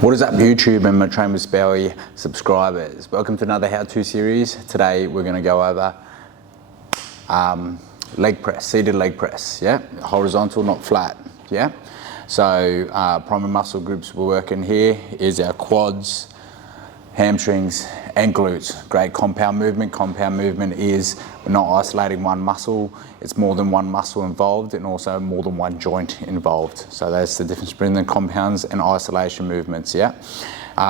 What is up YouTube and my Train with Spowey subscribers? Welcome to another how-to series. Today we're going to go over leg press, seated leg press, yeah? Horizontal, not flat, yeah? So primary muscle groups we're working here is our quads, hamstrings and glutes. Great compound movement. Compound movement is we're not isolating one muscle, it's more than one muscle involved and also more than one joint involved. So that's the difference between the compounds and isolation movements, yeah?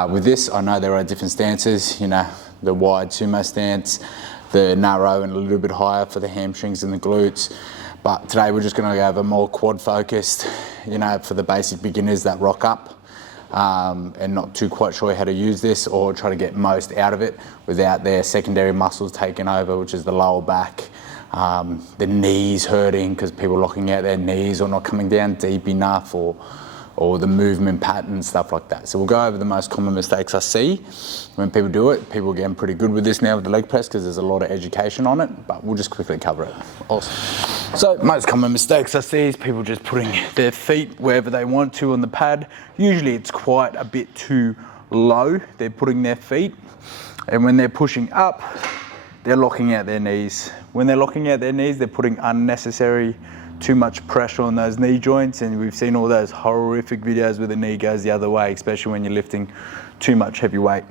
With this, I know there are different stances, you know, the wide sumo stance, the narrow and a little bit higher for the hamstrings and the glutes. But today we're just gonna go over more quad focused, you know, for the basic beginners that rock up. And not too quite sure how to use this or try to get most out of it without their secondary muscles taking over, which is the lower back, the knees hurting because people are locking out their knees or not coming down deep enough, or the movement pattern, stuff like that. So we'll go over the most common mistakes I see when people do it. People are getting pretty good with this now with the leg press because there's a lot of education on it, but we'll just quickly cover it. Awesome. So most common mistakes I see is people just putting their feet wherever they want to on the pad. Usually it's quite a bit too low. They're putting their feet, and when they're pushing up, they're locking out their knees. When they're locking out their knees, they're putting unnecessary too much pressure on those knee joints, and we've seen all those horrific videos where the knee goes the other way, especially when you're lifting too much heavy weight.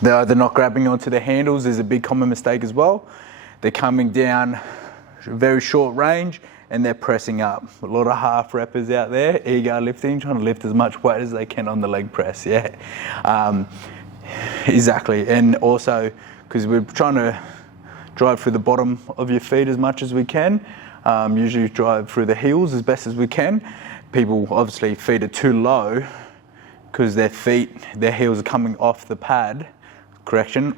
They're either not grabbing onto the handles is a big common mistake as well. They're coming down very short range and they're pressing up. A lot of half reppers out there, ego lifting, trying to lift as much weight as they can on the leg press, yeah. Exactly, and also because we're trying to drive through the bottom of your feet as much as we can. Usually drive through the heels as best as we can. People obviously feet are too low because their heels are coming off the pad,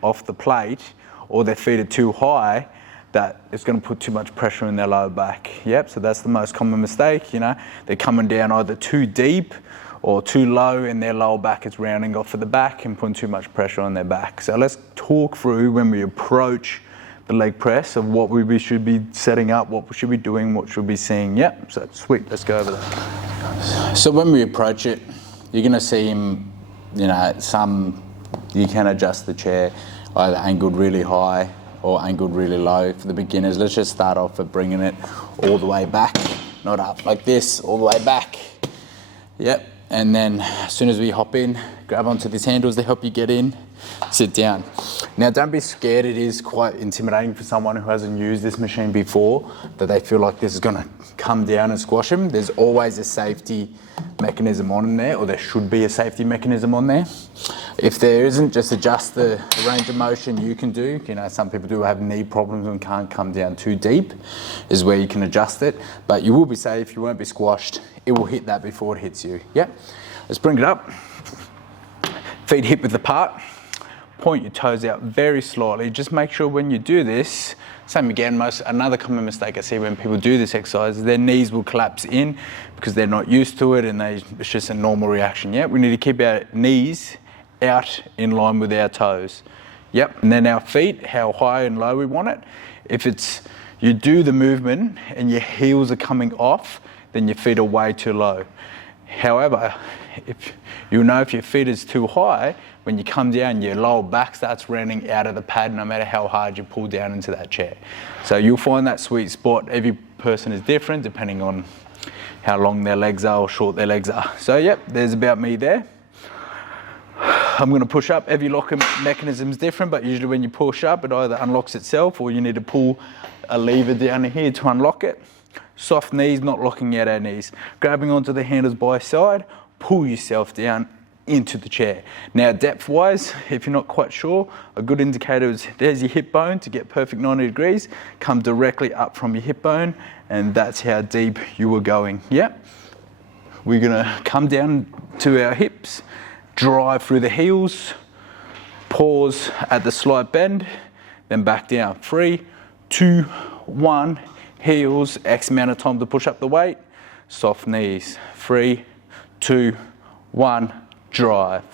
off the plate, or their feet are too high that it's going to put too much pressure in their lower back. Yep, so that's the most common mistake, you know. They're coming down either too deep or too low and their lower back is rounding off of the back and putting too much pressure on their back. So let's talk through when we approach the leg press of what we should be setting up, what we should be doing, what should we be seeing. Yep, so sweet, let's go over that. So when we approach it, you're gonna see him, you know, you can adjust the chair, either angled really high or angled really low. For the beginners, let's just start off with bringing it all the way back, not up like this, all the way back. Yep, and then as soon as we hop in, grab onto these handles to help you get in, sit down. Now don't be scared, it is quite intimidating for someone who hasn't used this machine before, that they feel like this is gonna come down and squash them. There's always a safety mechanism on there, or there should be a safety mechanism on there. If there isn't, just adjust the range of motion you can do. You know, some people do have knee problems and can't come down too deep, is where you can adjust it. But you will be safe, you won't be squashed. It will hit that before it hits you. Yeah, let's bring it up. Feet hip width apart. Point your toes out very slightly. Just make sure when you do this, same again, another common mistake I see when people do this exercise is their knees will collapse in because they're not used to it and it's just a normal reaction. Yeah, we need to keep our knees out in line with our toes. Yep, and then our feet, how high and low we want it. If it's, you do the movement and your heels are coming off, then your feet are way too low. However, if you'll know if your feet is too high, when you come down, your lower back starts rounding out of the pad no matter how hard you pull down into that chair. So you'll find that sweet spot. Every person is different depending on how long their legs are or short their legs are. So yep, there's about me there. I'm going to push up. Every lock mechanism is different, but usually when you push up, it either unlocks itself or you need to pull a lever down here to unlock it. Soft knees, not locking out our knees. Grabbing onto the handles by side, pull yourself down into the chair. Now depth-wise, if you're not quite sure, a good indicator is there's your hip bone to get perfect 90 degrees. Come directly up from your hip bone, and that's how deep you were going. Yep. We're going to come down to our hips, drive through the heels, pause at the slight bend, then back down. 3, 2, 1, heels, X amount of time to push up the weight, soft knees. 3, 2, 1, drive.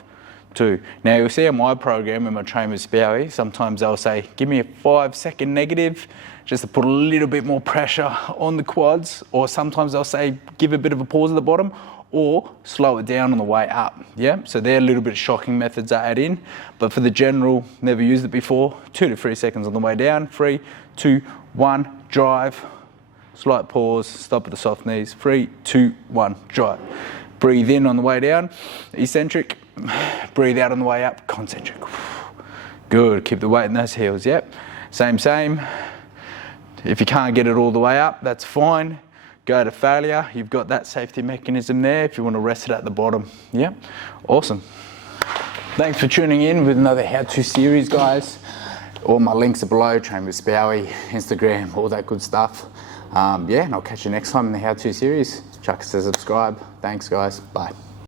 2. Now you'll see on my program, in my Train with Spowey, sometimes they'll say, give me a 5-second negative, just to put a little bit more pressure on the quads, or sometimes they'll say, give a bit of a pause at the bottom, or slow it down on the way up. Yeah, so they're a little bit shocking methods I add in, but for the general, never used it before, 2 to 3 seconds on the way down. 3, 2, 1, drive. Slight pause, stop at the soft knees. 3, 2, 1, drive. Breathe in on the way down, eccentric. Breathe out on the way up, concentric. Good, keep the weight in those heels, yep. Same. If you can't get it all the way up, that's fine. Go to failure, you've got that safety mechanism there if you want to rest it at the bottom, yeah? Awesome. Thanks for tuning in with another how-to series, guys. All my links are below, train with Spowey, Instagram, all that good stuff. Yeah, and I'll catch you next time in the how-to series. Chuck says subscribe. Thanks, guys. Bye.